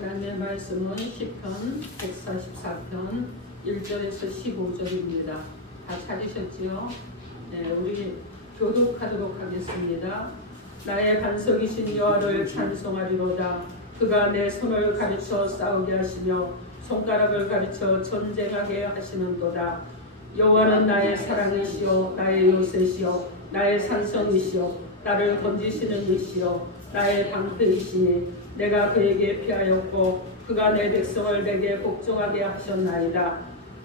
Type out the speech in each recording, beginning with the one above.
하나님의 말씀은 시편 144편 1절에서 15절입니다. 다 찾으셨지요? 네, 우리 교독하도록 하겠습니다. 나의 반석이신 여호와를 찬송하리로다. 그가 내 손을 가르쳐 싸우게 하시며 손가락을 가르쳐 전쟁하게 하시는도다. 여호와는 나의 사랑이시요 나의 요새시요 나의 산성이시요 나를 건지시는 이시요 나의 방패이시니 내가 그에게 피하였고 그가 내 백성을 내게 복종하게 하셨나이다.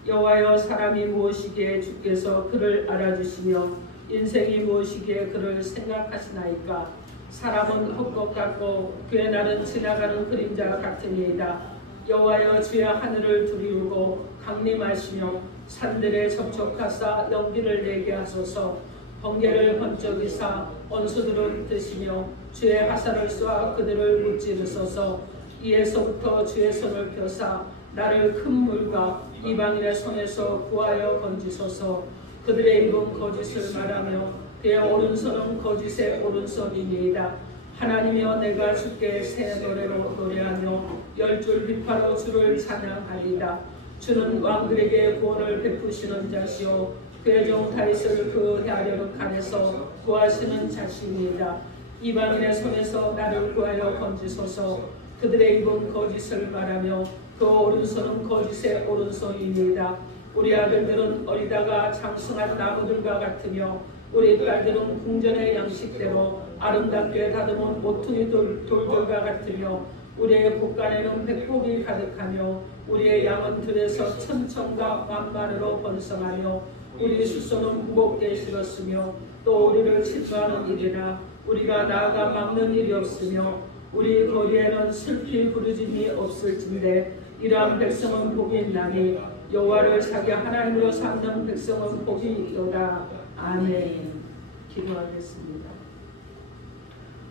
여호와여, 사람이 무엇이기에 주께서 그를 알아주시며 인생이 무엇이기에 그를 생각하시나이까. 사람은 헛것 같고 그의 날은 지나가는 그림자 같으니이다. 여호와여, 주여 하늘을 두리우고 강림하시며 산들에 접촉하사 연기를 내게 하소서. 번개를 번쩍이사 원수들을 드시며 주의 화살을 쏘아 그들을 무찌르소서. 이에서부터 주의 손을 펴사 나를 큰 물과 이방인의 손에서 구하여 건지소서. 그들의 입은 거짓을 말하며 그의 오른손은 거짓의 오른손이니이다. 하나님이여, 내가 주께 새 노래로 노래하며 열줄 비파로 주를 찬양하리이다. 주는 왕들에게 구원을 베푸시는 자시오 그의 종 다윗을 그 헤아려는 칼에서 구하시는 자신이다. 이방인의 손에서 나를 구하여 건지소서. 그들의 입은 거짓을 말하며 그 오른손은 거짓의 오른손이니이다. 우리 아들들은 어리다가 장성한 나무들과 같으며 우리 딸들은 궁전의 양식대로 아름답게 다듬은 모퉁이 돌들과 같으며 우리의 곳간에는 백복이 가득하며 우리의 양은 들에서 천천과 만만으로 번성하며 우리 수소는 무겁게 실었으며 또 우리를 침투하는 일이나 우리가 나아가 막는 일이 없으며 우리 거리에는 슬피 부르짐이 없을진데 이러한 백성은 복이 있나니 여호와를 자기 하나님으로 삼는 백성은 복이 있도다. 아멘. 기도하겠습니다.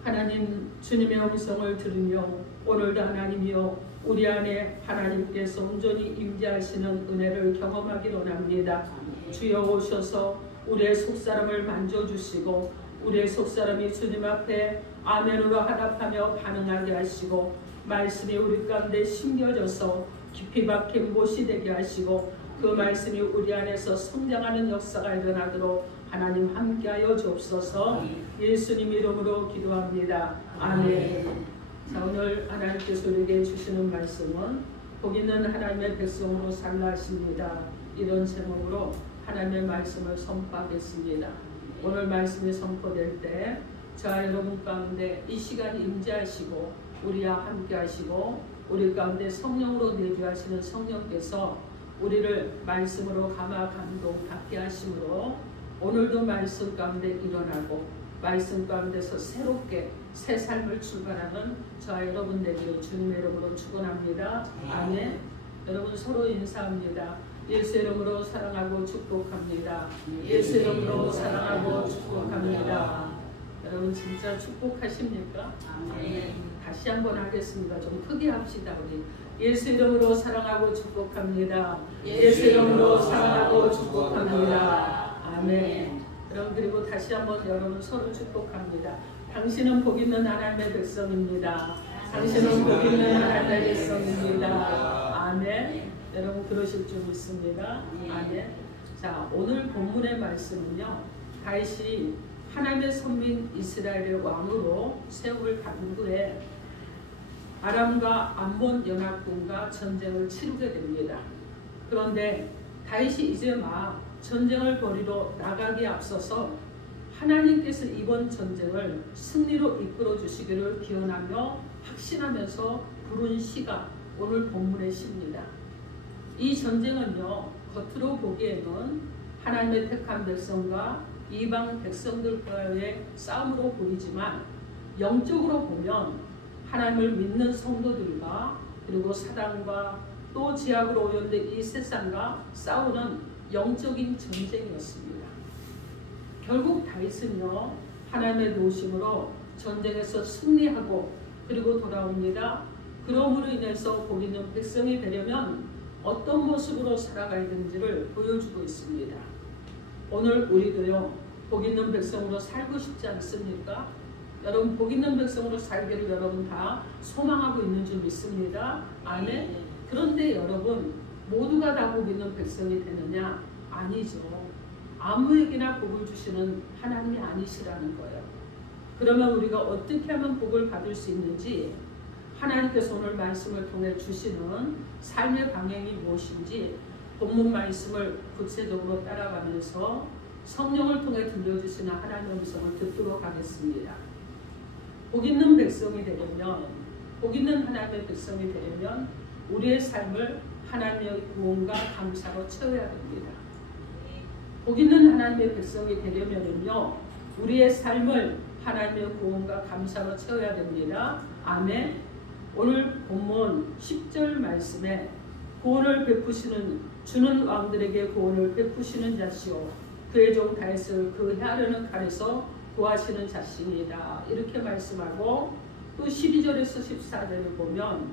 하나님, 주님의 음성을 들으며 오늘도 하나님이여 우리 안에 하나님께서 온전히 임재하시는 은혜를 경험하기로 합니다. 주여 오셔서 우리의 속사람을 만져주시고 우리의 속사람이 주님 앞에 아멘으로 화답하며 반응하게 하시고 말씀이 우리 가운데 심겨져서 깊이 박힌 못이 되게 하시고 그 말씀이 우리 안에서 성장하는 역사가 일어나도록 하나님 함께하여 주옵소서. 예수님 이름으로 기도합니다. 아멘. 자, 오늘 하나님께서 우리에게 주시는 말씀은 복 있는 하나님의 백성으로 살라 하십니다. 이런 제목으로 하나님의 말씀을 선포하겠습니다. 오늘 말씀이 선포될 때 저와 여러분 가운데 이 시간 임재하시고 우리와 함께 하시고 우리 가운데 성령으로 내주하시는 성령께서 우리를 말씀으로 감화 감동 받게 하심으로 오늘도 말씀 가운데 일어나고 말씀 가운데서 새롭게 새 삶을 출발하는 저와 여러분 되기를 주님의 이름으로 축원합니다. 아멘. 여러분 서로 인사합니다. 예수 이름으로 사랑하고 축복합니다. 예수 이름으로 사랑하고 축복합니다. 여러분 진짜 축복하십니까? 아멘. 다시 한번 하겠습니다. 좀 크게 합시다. 우리 예수 이름으로 사랑하고 축복합니다. 예수 이름으로 사랑하고 축복합니다. 아멘. 여러분 그리고 다시 한번 여러분 서로 축복합니다. 당신은 복 있는 하나님의 백성입니다. 당신은 복 있는 하나님의 백성입니다. 아멘. 여러분 그러실 줄 믿습니다. 아멘. 자, 오늘 본문의 말씀은요, 다윗이 하나님의 선민 이스라엘의 왕으로 세움을 받은 후에 아람과 암몬 연합군과 전쟁을 치르게 됩니다. 그런데 다윗이 이제 막 전쟁을 벌이러 나가기에 앞서서 하나님께서 이번 전쟁을 승리로 이끌어 주시기를 기원하며 확신하면서 부른 시가 오늘 본문의 시입니다. 이 전쟁은요, 겉으로 보기에는 하나님의 택한 백성과 이방 백성들과의 싸움으로 보이지만 영적으로 보면 하나님을 믿는 성도들과 그리고 사단과 또 죄악으로 오염된 이 세상과 싸우는 영적인 전쟁이었습니다. 결국 다윗은요, 하나님의 도우심으로 전쟁에서 승리하고 그리고 돌아옵니다. 그러므로 인해서 복 있는 백성이 되려면 어떤 모습으로 살아가야 되는지를 보여주고 있습니다. 오늘 우리도요, 복 있는 백성으로 살고 싶지 않습니까? 여러분 복 있는 백성으로 살기를 여러분 다 소망하고 있는 줄 믿습니다. 아멘. 그런데 여러분 모두가 다 복 있는 백성이 되느냐? 아니죠. 아무에게나 복을 주시는 하나님이 아니시라는 거예요. 그러면 우리가 어떻게 하면 복을 받을 수 있는지, 하나님께서 오늘 말씀을 통해 주시는 삶의 방향이 무엇인지 본문 말씀을 구체적으로 따라가면서 성령을 통해 들려주시는 하나님의 음성을 듣도록 하겠습니다. 복 있는 백성이 되려면, 복 있는 하나님의 백성이 되려면 우리의 삶을 하나님의 구원과 감사로 채워야 됩니다. 복 있는 하나님의 백성이 되려면요, 우리의 삶을 하나님의 구원과 감사로 채워야 됩니다. 아멘. 오늘 본문 10절 말씀에 구원을 베푸시는, 주는 왕들에게 구원을 베푸시는 자시오, 그의 종 다윗을 그 헤아려는 칼에서 구하시는 자신이다, 이렇게 말씀하고, 또 12절에서 14절을 보면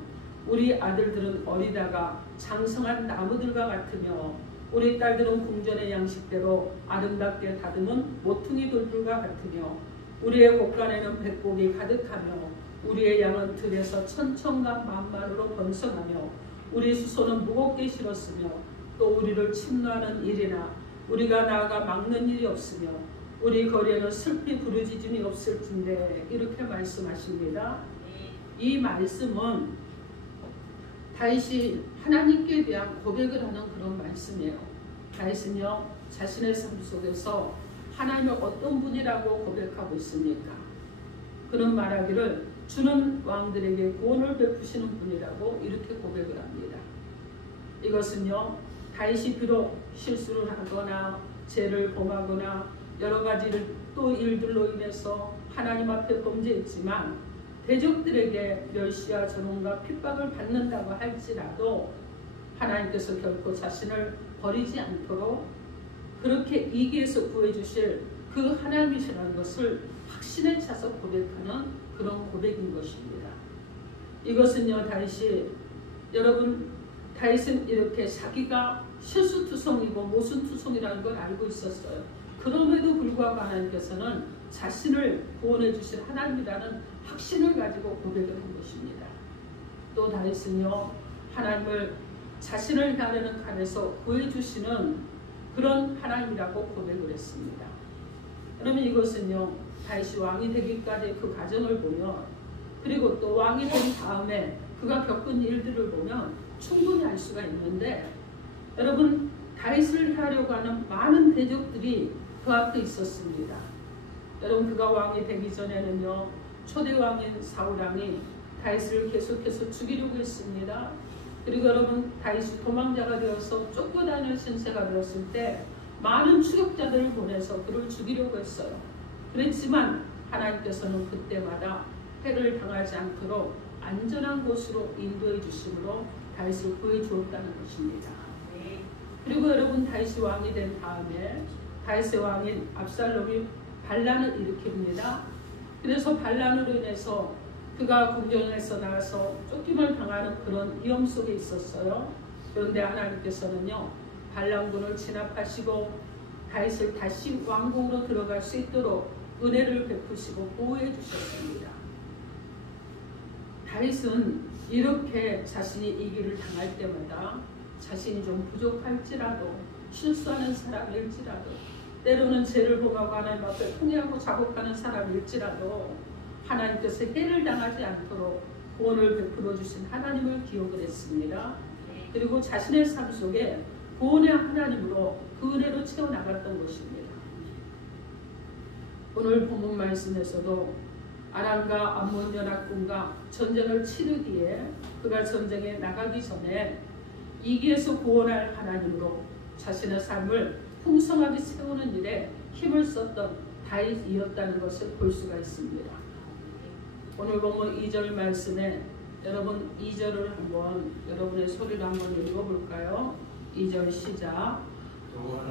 우리 아들들은 어리다가 장성한 나무들과 같으며 우리 딸들은 궁전의 양식대로 아름답게 다듬은 모퉁이 돌들과 같으며 우리의 곳간에는 백곡이 가득하며 우리의 양은 들에서 천천과 만만으로 번성하며 우리 수소는 무겁게 실었으며 또 우리를 침노하는 일이나 우리가 나아가 막는 일이 없으며 우리 거리에는 슬피 부르짖음이 없을진데, 이렇게 말씀하십니다. 이 말씀은 다윗이 하나님께 대한 고백을 하는 그런 말씀이에요. 다윗은요, 자신의 삶 속에서 하나님을 어떤 분이라고 고백하고 있습니까? 그는 말하기를 주는 왕들에게 구원을 베푸시는 분이라고 이렇게 고백을 합니다. 이것은요, 다윗이 비록 실수를 하거나 죄를 범하거나 여러 가지 또 일들로 인해서 하나님 앞에 범죄했지만 대적들에게 멸시와 전원과 핍박을 받는다고 할지라도 하나님께서 결코 자신을 버리지 않도록 그렇게 이기에서 구해주실 그 하나님이시라는 것을 확신에 차서 고백하는 그런 고백인 것입니다. 이것은요, 다윗이, 여러분 다윗은 이렇게 자기가 실수투성이고 모순투성이라는 걸 알고 있었어요. 그럼에도 불구하고 하나님께서는 자신을 구원해 주실 하나님이라는 확신을 가지고 고백을 한 것입니다. 또 다윗은요, 하나님을 자신을 향하는 칼에서 구해주시는 그런 하나님이라고 고백을 했습니다. 그러면 이것은요, 다윗이 왕이 되기까지 그 과정을 보면, 그리고 또 왕이 된 다음에 그가 겪은 일들을 보면 충분히 알 수가 있는데, 여러분 다윗을 하려고 하는 많은 대적들이 그 앞에 있었습니다. 여러분 그가 왕이 되기 전에는요, 초대 왕인 사울왕이 다윗을 계속해서 죽이려고 했습니다. 그리고 여러분 다윗이 도망자가 되어서 쫓겨다니는 신세가 되었을 때 많은 추격자들을 보내서 그를 죽이려고 했어요. 그랬지만 하나님께서는 그때마다 해를 당하지 않도록 안전한 곳으로 인도해 주심으로 다윗을 구해 주었다는 것입니다. 그리고 여러분 다윗이 왕이 된 다음에 다윗의 왕인 압살롬이 반란을 일으킵니다. 그래서 반란으로 인해서 그가 궁전에서 나와서 쫓김을 당하는 그런 위험 속에 있었어요. 그런데 하나님께서는요, 반란군을 진압하시고 다윗을 다시 왕궁으로 들어갈 수 있도록 은혜를 베푸시고 보호해 주셨습니다. 다윗은 이렇게 자신이 이 길을 당할 때마다 자신이 좀 부족할지라도, 실수하는 사람일지라도, 때로는 죄를 범하고 하나님 앞에 통회하고 작업하는 사람일지라도 하나님께서 해를 당하지 않도록 구원을 베풀어 주신 하나님을 기억을 했습니다. 그리고 자신의 삶 속에 구원의 하나님으로 그 은혜로 채워나갔던 것입니다. 오늘 본문 말씀에서도 아람과 암몬 연합군과 전쟁을 치르기에 그가 전쟁에 나가기 전에 이기에서 구원할 하나님으로 자신의 삶을 풍성하게 세우는 일에 힘을 썼던 다윗이었다는 것을 볼 수가 있습니다. 오늘 보면 2절 말씀에 여러분 2절을 한번 여러분의 소리로 한번 읽어볼까요? 2절 시작.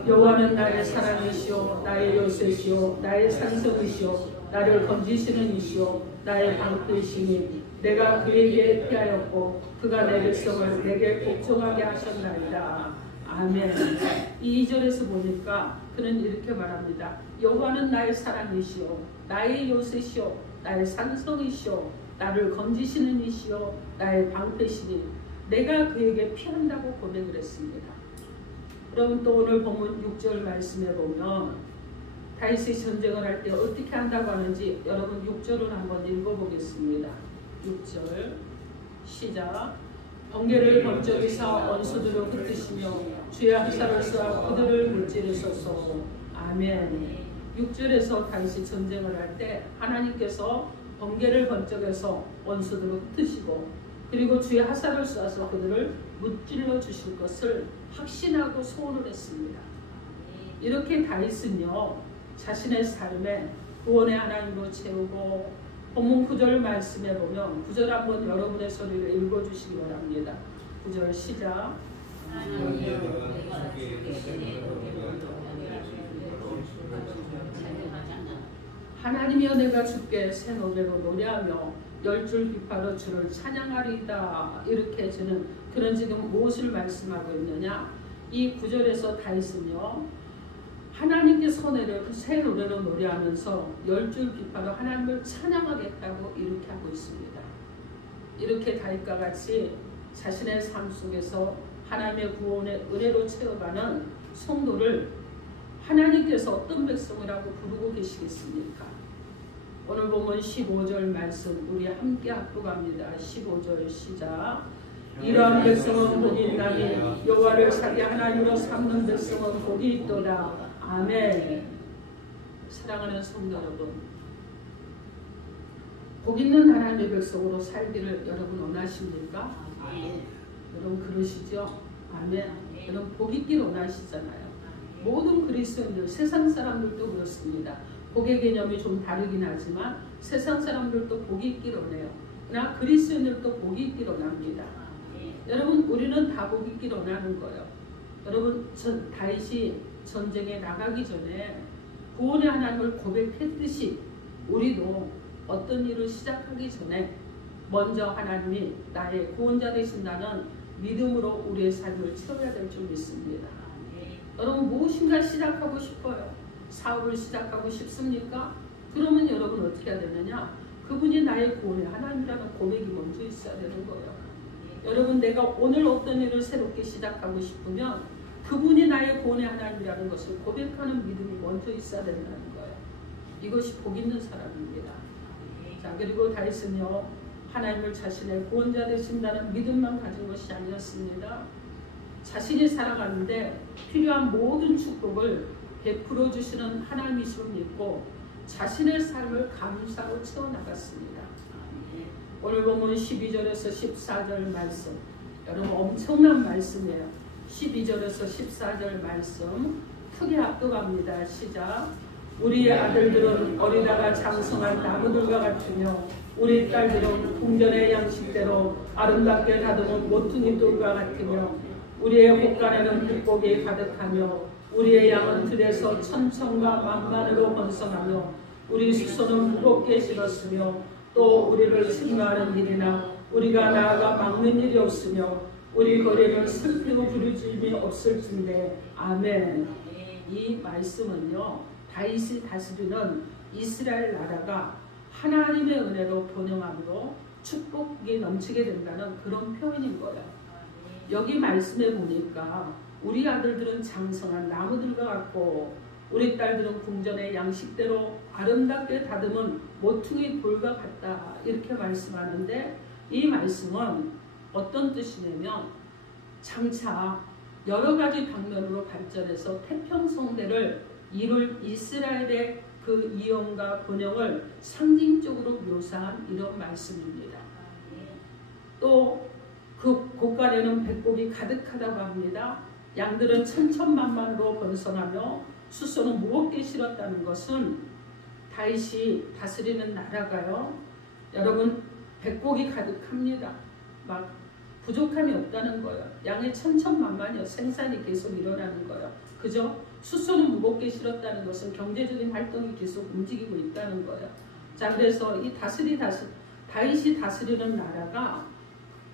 여호와는 나의 사랑이시오, 나의 요새시오, 나의 산성이시오, 나를 건지시는 이시오, 나의 방패이시니 내가 그에게 피하였고 그가 내 백성을 내게 복종하게 하셨나이다. 아멘. 이 2절에서 보니까 그는 이렇게 말합니다. 여호와는 나의 사랑이시오, 나의 요새시오, 나의 산성이시오 나를 건지시는 이시오 나의 방패시니 내가 그에게 피한다고 고백을 했습니다. 여러분 또 오늘 본문 6절 말씀에 보면 다윗이 전쟁을 할 때 어떻게 한다고 하는지 여러분 6절을 한번 읽어보겠습니다. 6절 시작. 번개를 번쩍이사 원수들을 흩으시며 주의 화살을 쏘아 그들을 무찌르소서. 아멘. 6절에서 다윗이 전쟁을 할 때 하나님께서 번개를 번쩍여서 원수들을 흩으시고 그리고 주의 화살을 쏘아서 그들을 무찔러 주실 것을 확신하고 소원을 했습니다. 이렇게 다윗은요 자신의 삶에 구원의 하나님으로 채우고 본문 9절 말씀에 보면 9절 한번 여러분의 소리를 읽어주시기 바랍니다. 9절 시작. 하나님이여 내가 주께 새 노래로 노래하며 열줄 비파로 주를 찬양하리이다. 이렇게 저는 그런 지금 무엇을 말씀하고 있느냐. 이 9절에서 다윗은요 하나님께 손해를 그 새 노래로 노래하면서 열줄 비파로 하나님을 찬양하겠다고 이렇게 하고 있습니다. 이렇게 다윗과 같이 자신의 삶 속에서 하나님의 구원의 은혜로 채워가는 성도를 하나님께서 어떤 백성이라고 부르고 계시겠습니까? 오늘 보면 15절 말씀 우리 함께 합독합니다. 15절 시작. 이러한 백성은 복이 있나니 여호와를 자기 하나님으로 삼는 백성은 복이 있도다. 아멘. 사랑하는 성도 여러분, 복 있는 하나님의 백성으로 살기를 여러분 원하십니까? 아멘. 여러분 그러시죠? 아멘. 여러분 복 있기를 원하시잖아요. 모든 그리스도인들, 세상 사람들도 그렇습니다. 복의 개념이 좀 다르긴 하지만 세상 사람들도 복이 있기를 원해요. 그러나 그리스도인들도 복이 있기를 원합니다. 여러분 우리는 다 복이 있기를 원하는 거예요. 여러분 다윗이 전쟁에 나가기 전에 구원의 하나님을 고백했듯이 우리도 어떤 일을 시작하기 전에 먼저 하나님이 나의 구원자 되신다는 믿음으로 우리의 삶을 채워야 될 줄 믿습니다. 여러분 무엇인가 시작하고 싶어요. 사업을 시작하고 싶습니까? 그러면 여러분 어떻게 해야 되느냐? 그분이 나의 구원의 하나님이라는 고백이 먼저 있어야 되는 거예요. 여러분 내가 오늘 어떤 일을 새롭게 시작하고 싶으면 그분이 나의 구원의 하나님이라는 것을 고백하는 믿음이 먼저 있어야 된다는 거예요. 이것이 복 있는 사람입니다. 자 그리고 다윗은요 하나님을 자신의 구원자 되신다는 믿음만 가진 것이 아니었습니다. 자신이 살아가는데 필요한 모든 축복을 베풀어 주시는 하나님이심을 믿고 자신의 삶을 감사로 채워나갔습니다. 오늘 보면 12절에서 14절 말씀 여러분 엄청난 말씀이에요. 12절에서 14절 말씀 크게 합독합니다. 시작. 우리의 아들들은 어리다가 장성한 나무들과 같으며 우리 딸들은 궁전의 양식대로 아름답게 다듬은 모퉁이 돌과 같으며 우리의 곳간에는 빗복이 가득하며 우리의 양은 들에서 천천과 만만으로 번성하며 우리 수소는 무겁게 실었으며 또 우리를 침노하는 일이나 우리가 나아가 막는 일이 없으며 우리 거리는 슬피고 부르짖음이 없을진데. 아멘. 이 말씀은요 다윗이 다스리는 이스라엘 나라가 하나님의 은혜로 번영함으로 축복이 넘치게 된다는 그런 표현인 거예요. 여기 말씀에 보니까 우리 아들들은 장성한 나무들과 같고 우리 딸들은 궁전의 양식대로 아름답게 다듬은 모퉁이 돌과 같다 이렇게 말씀하는데 이 말씀은 어떤 뜻이냐면 장차 여러 가지 방면으로 발전해서 태평성대를 이룰 이스라엘의 그 이용과 번영을 상징적으로 묘사한 이런 말씀입니다. 또 그 곳간에는 백곡이 가득하다고 합니다. 양들은 천천만만으로 번성하며 수소는 무겁게 실었다는 것은 다윗이 다스리는 나라가요 여러분 백곡이 가득합니다. 막 부족함이 없다는 거예요. 양의 천천만만이요 생산이 계속 일어나는 거예요. 그죠? 수소는 무겁게 실었다는 것은 경제적인 활동이 계속 움직이고 있다는 거예요. 자 그래서 이 다윗이 다스리는 나라가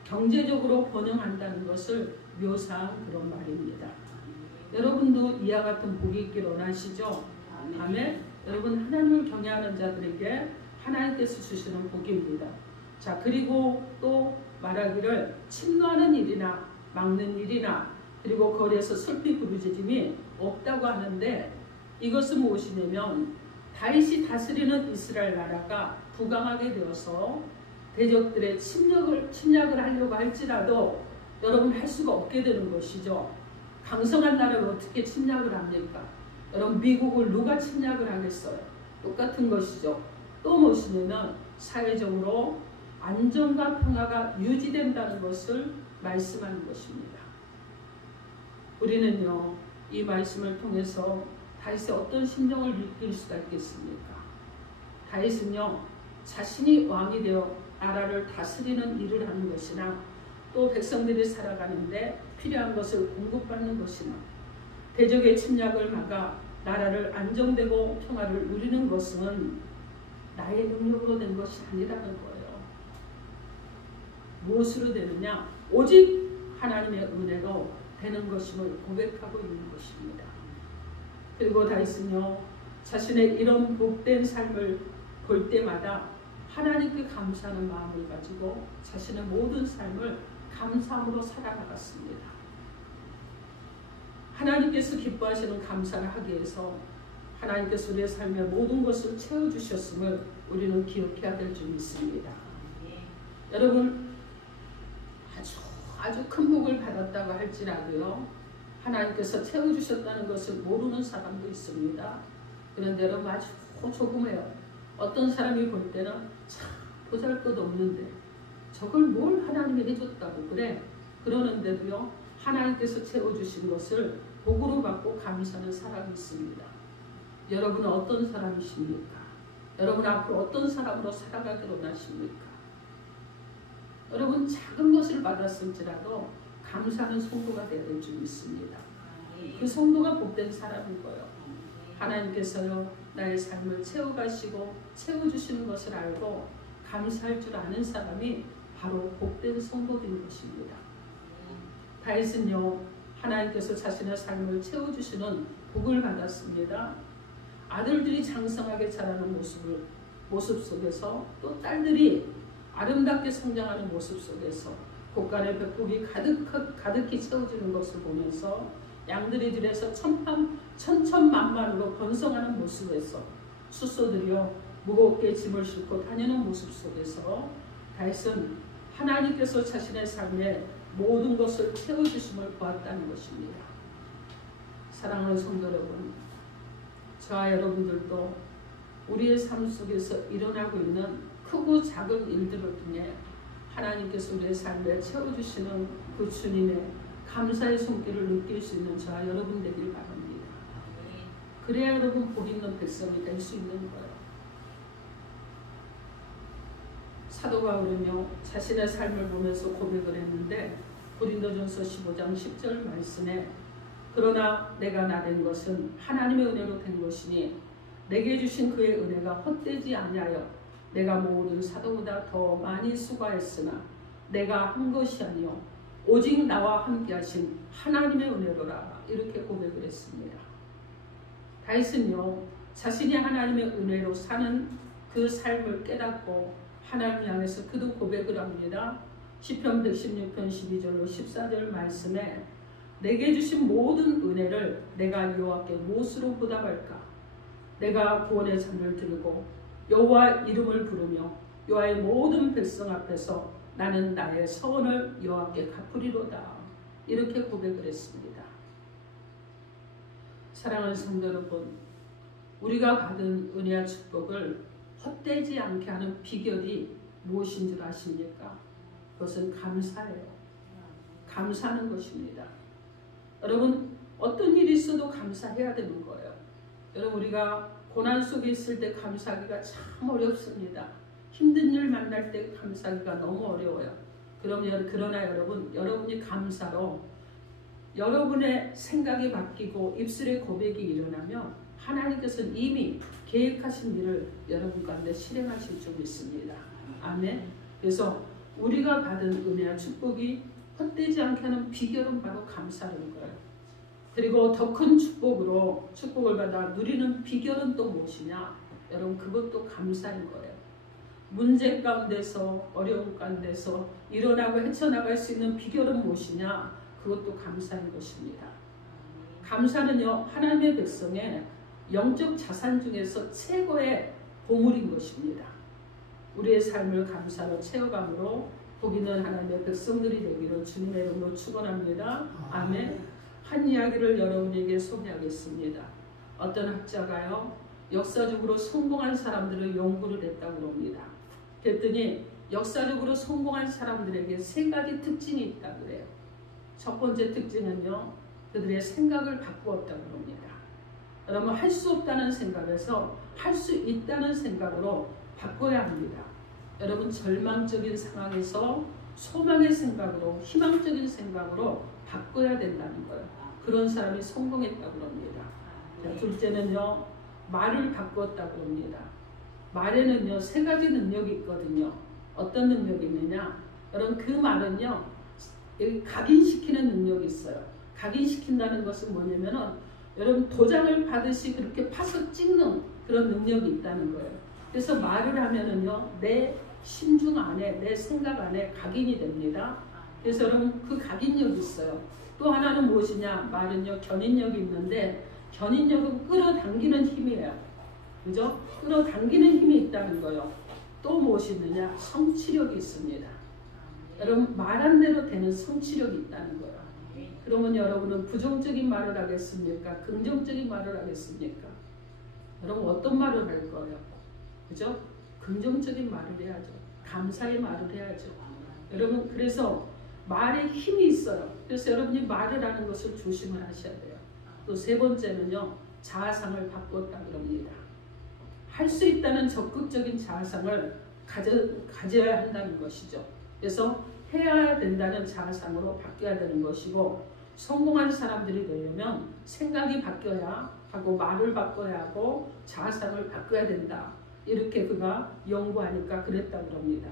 경제적으로 번영한다는 것을 묘사한 그런 말입니다. 여러분도 이와 같은 복이 있기를 원하시죠? 아멘. 여러분 하나님을 경외하는 자들에게 하나님께서 주시는 복입니다. 자, 그리고 또 말하기를 침노하는 일이나 막는 일이나 그리고 거리에서 슬피 부르짖음이 없다고 하는데, 이것은 무엇이냐면 다윗이 다스리는 이스라엘 나라가 부강하게 되어서 대적들의 침략을 하려고 할지라도 여러분 할 수가 없게 되는 것이죠. 강성한 나라를 어떻게 침략을 합니까? 여러분 미국을 누가 침략을 하겠어요? 똑같은 것이죠. 또 무엇이냐면 사회적으로 안정과 평화가 유지된다는 것을 말씀하는 것입니다. 우리는요, 이 말씀을 통해서 다윗의 어떤 심정을 느낄 수가 있겠습니까? 다윗은요, 자신이 왕이 되어 나라를 다스리는 일을 하는 것이나 또 백성들이 살아가는데 필요한 것을 공급받는 것이나 대적의 침략을 막아 나라를 안정되고 평화를 누리는 것은 나의 능력으로 된 것이 아니라는 거예요. 무엇으로 되느냐? 오직 하나님의 은혜로 되는 것임을 고백하고 있는 것입니다. 그리고 다윗은요, 자신의 이런 복된 삶을 볼 때마다 하나님께 감사하는 마음을 가지고 자신의 모든 삶을 감사함으로 살아나갔습니다. 하나님께서 기뻐하시는 감사를 하기 위해서 하나님께서 우리의 삶의 모든 것을 채워주셨음을 우리는 기억해야 될 줄 믿습니다. 여러분, 아주 큰 복을 받았다고 할지라도요, 하나님께서 채워주셨다는 것을 모르는 사람도 있습니다. 그런데 여러분, 아주 조금해요. 어떤 사람이 볼 때는 참 보잘것없는데 저걸 뭘 하나님이 해줬다고 그래? 그러는데도요, 하나님께서 채워주신 것을 복으로 받고 감사하는 사람이 있습니다. 여러분은 어떤 사람이십니까? 여러분 앞으로 어떤 사람으로 살아가기를 원하십니까? 여러분, 작은 것을 받았을지라도 감사하는 성도가 되어야 될 줄 믿습니다. 그 성도가 복된 사람인 거예요. 하나님께서요, 나의 삶을 채워가시고 채워주시는 것을 알고 감사할 줄 아는 사람이 바로 복된 성도인 것입니다. 다윗은요, 하나님께서 자신의 삶을 채워주시는 복을 받았습니다. 아들들이 장성하게 자라는 모습 속에서, 또 딸들이 아름답게 성장하는 모습 속에서 곳간의 벽곡이 가득히 채워지는 것을 보면서 양들이 들에서 천천만만으로 번성하는 모습에서 숫소들이요 무겁게 짐을 싣고 다니는 모습 속에서 다윗은 하나님께서 자신의 삶에 모든 것을 채워주심을 보았다는 것입니다. 사랑하는 성도 여러분, 저와 여러분들도 우리의 삶 속에서 일어나고 있는 크고 작은 일들을 통해 하나님께서 우리의 삶에 채워주시는 그 주님의 감사의 손길을 느낄 수 있는 저와 여러분 되길 바랍니다. 그래야 여러분 복 있는 백성이 될 수 있는 거예요. 사도 바울은요, 자신의 삶을 보면서 고백을 했는데 고린도전서 15장 10절 말씀에 그러나 내가 나 된 것은 하나님의 은혜로 된 것이니 내게 주신 그의 은혜가 헛되지 아니하여 내가 모든 사도보다 더 많이 수고하였으나 내가 한 것이 아니요 오직 나와 함께 하신 하나님의 은혜로라, 이렇게 고백을 했습니다. 다윗은요, 자신이 하나님의 은혜로 사는 그 삶을 깨닫고 하나님을 향해서 그도 고백을 합니다. 시편 116편 12절로 14절 말씀에 내게 주신 모든 은혜를 내가 여호와께 무엇으로 보답할까? 내가 구원의 잔을 들고 여호와 이름을 부르며 여호와의 모든 백성 앞에서 나는 나의 서원을 여호와께 갚으리로다, 이렇게 고백을 했습니다. 사랑하는 성도 여러분, 우리가 받은 은혜와 축복을 헛되지 않게 하는 비결이 무엇인 줄 아십니까? 그것은 감사예요. 감사하는 것입니다. 여러분, 어떤 일이 있어도 감사해야 되는 거예요. 여러분, 우리가 고난 속에 있을 때 감사하기가 참 어렵습니다. 힘든 일 만날 때 감사하기가 너무 어려워요. 그러나 여러분, 여러분이 감사로 여러분의 생각이 바뀌고 입술의 고백이 일어나면 하나님께서는 이미 계획하신 일을 여러분 가운데 실행하실 줄 믿습니다. 아멘. 그래서 우리가 받은 은혜와 축복이 헛되지 않게 하는 비결은 바로 감사라는 거예요. 그리고 더 큰 축복을 받아 누리는 비결은 또 무엇이냐? 여러분, 그것도 감사인 거예요. 문제 가운데서 어려움 가운데서 일어나고 헤쳐나갈 수 있는 비결은 무엇이냐? 그것도 감사인 것입니다. 감사는요, 하나님의 백성의 영적 자산 중에서 최고의 보물인 것입니다. 우리의 삶을 감사로 채워감으로 복 있는 하나님의 백성들이 되기를 주님의 이름으로 축원합니다. 아멘. 한 이야기를 여러분에게 소개하겠습니다. 어떤 학자가요, 역사적으로 성공한 사람들을 연구를 했다고 합니다. 그랬더니 역사적으로 성공한 사람들에게 세 가지 특징이 있다고 그래요. 첫 번째 특징은요, 그들의 생각을 바꾸었다고 합니다. 여러분, 할 수 없다는 생각에서 할 수 있다는 생각으로 바꿔야 합니다. 여러분, 절망적인 상황에서 소망의 생각으로, 희망적인 생각으로 바꿔야 된다는 거예요. 그런 사람이 성공했다고 합니다. 자, 둘째는요, 말을 바꿨다고 합니다. 말에는요, 세 가지 능력이 있거든요. 어떤 능력이 있느냐? 여러분, 그 말은요, 각인시키는 능력이 있어요. 각인시킨다는 것은 뭐냐면은, 여러분, 도장을 받으시 그렇게 파서 찍는 그런 능력이 있다는 거예요. 그래서 말을 하면은요, 내 심중 안에, 내 생각 안에 각인이 됩니다. 그래서 여러분, 그 각인력이 있어요. 또 하나는 무엇이냐? 말은요, 견인력이 있는데, 견인력은 끌어당기는 힘이에요. 그죠? 끌어당기는 힘이 있다는 거예요. 또 무엇이 있느냐? 성취력이 있습니다. 여러분, 말한 대로 되는 성취력이 있다는 거예요. 그러면 여러분은 부정적인 말을 하겠습니까? 긍정적인 말을 하겠습니까? 여러분, 어떤 말을 할 거예요? 그죠? 긍정적인 말을 해야죠. 감사의 말을 해야죠. 여러분, 그래서 말에 힘이 있어요. 그래서 여러분이 말을 하는 것을 조심을 하셔야 돼요. 또 세 번째는요, 자아상을 바꿨다고 합니다. 할 수 있다는 적극적인 자아상을 가져야 한다는 것이죠. 그래서 해야 된다는 자아상으로 바뀌어야 되는 것이고, 성공한 사람들이 되려면 생각이 바뀌어야 하고, 말을 바꿔야 하고, 자아상을 바꿔야 된다. 이렇게 그가 연구하니까 그랬다고 합니다.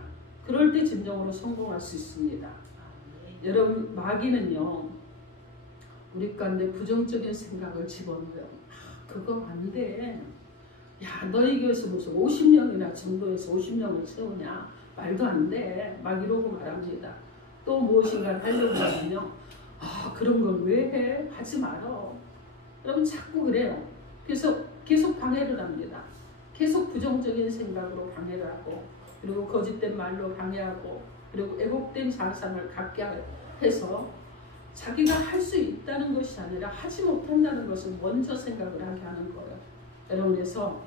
그럴 때 진정으로 성공할 수 있습니다. 여러분, 마귀는요, 우리 가운데 부정적인 생각을 집어넣어요. 그거 안 돼. 야, 너희 교회에서 무슨 50명이나 증도에서 50명을 세우냐? 말도 안 돼. 막 이러고 말합니다. 또 무엇인가 하려고 하면요, 그런 걸 왜 해? 하지 말어. 여러분, 자꾸 그래요. 그래서 계속 방해를 합니다. 계속 부정적인 생각으로 방해를 하고, 그리고 거짓된 말로 방해하고, 그리고 애곡된 자상을 갖게 해서 자기가 할 수 있다는 것이 아니라 하지 못한다는 것을 먼저 생각을 하게 하는 거예요. 여러분, 그래서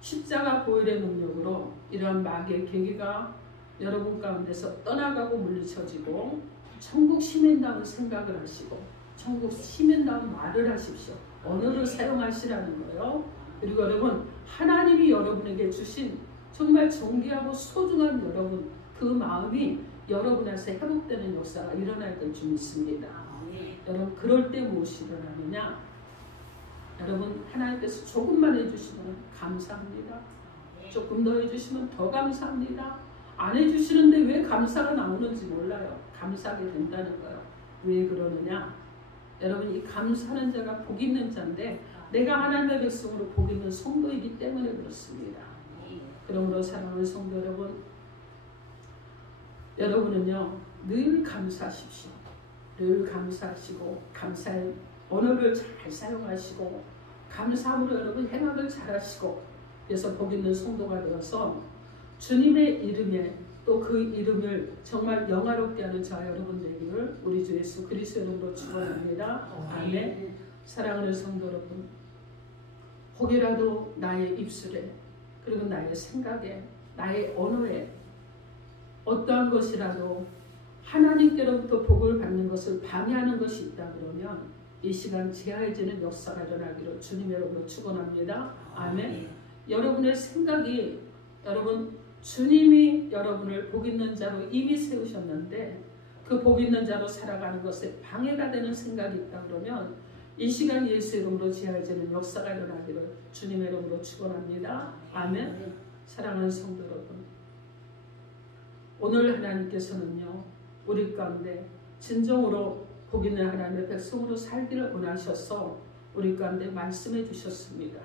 십자가 보혈의 능력으로 이러한 마귀의 계기가 여러분 가운데서 떠나가고 물리쳐지고, 천국 시민다운 생각을 하시고, 천국 시민다운 말을 하십시오. 언어를 사용하시라는 거예요. 그리고 여러분, 하나님이 여러분에게 주신 정말 존귀하고 소중한 여러분, 그 마음이 여러분에서 회복되는 역사가 일어날 줄 믿습니다. 여러분, 그럴 때 무엇이 일어나느냐? 여러분, 하나님께서 조금만 해주시면 감사합니다. 조금 더 해주시면 더 감사합니다. 안 해주시는데 왜 감사가 나오는지 몰라요. 감사하게 된다는 거예요. 왜 그러느냐? 여러분, 이 감사하는 자가 복 있는 자인데, 내가 하나님의 백성으로 복 있는 성도이기 때문에 그렇습니다. 그러므로 사랑하는 성도 여러분, 여러분은요, 늘 감사하십시오. 늘 감사하시고, 감사의 언어를 잘 사용하시고, 감사함으로 여러분 행함을 잘 하시고, 그래서 복 있는 성도가 되어서 주님의 이름에, 또 그 이름을 정말 영화롭게 하는 저와 여러분 되기를 우리 주 예수 그리스도 이름으로 축원합니다. 아멘. 사랑하는 성도 여러분, 혹이라도 나의 입술에, 그리고 나의 생각에, 나의 언어에 어떠한 것이라도 하나님께로부터 복을 받는 것을 방해하는 것이 있다 그러면 이 시간 제하해지는 역사가 일어나기를 주님의 이름으로 축원합니다. 아멘. 여러분의 생각이, 여러분, 주님이 여러분을 복 있는 자로 이미 세우셨는데 그 복 있는 자로 살아가는 것에 방해가 되는 생각이 있다 그러면 이 시간 예수 이름으로 제하해지는 역사가 일어나기를 주님의 이름으로 축원합니다. 아멘. 사랑하는 성도 여러분, 오늘 하나님께서는요, 우리 가운데 진정으로 복 있는 하나님의 백성으로 살기를 원하셔서 우리 가운데 말씀해 주셨습니다.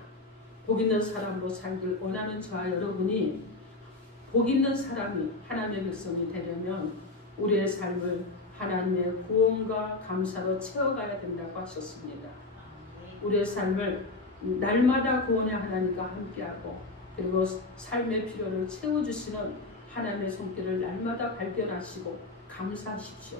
복 있는 사람으로 살기를 원하는 저와 여러분이 복 있는 사람이 하나님의 백성이 되려면 우리의 삶을 하나님의 구원과 감사로 채워가야 된다고 하셨습니다. 우리의 삶을 날마다 구원의 하나님과 함께하고 그리고 삶의 필요를 채워주시는 하나님의 손길을 날마다 발견하시고 감사하십시오.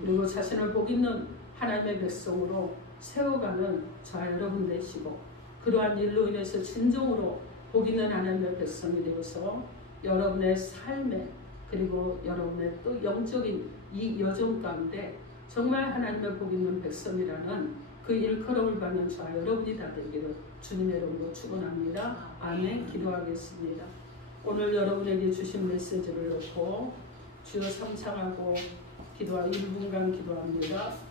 그리고 자신을 복 있는 하나님의 백성으로 세워가는 저와 여러분 되시고 그러한 일로 인해서 진정으로 복 있는 하나님의 백성이 되어서 여러분의 삶에 그리고 여러분의 또 영적인 이 여정 가운데 정말 하나님의 복 있는 백성이라는 그 일컬음을 받는 저와 여러분이 다 되기를 주님의 이름으로 축원합니다. 아멘. 기도하겠습니다. 오늘 여러분에게 주신 메시지를 놓고 주여 삼창하고 기도하 1분간 기도합니다.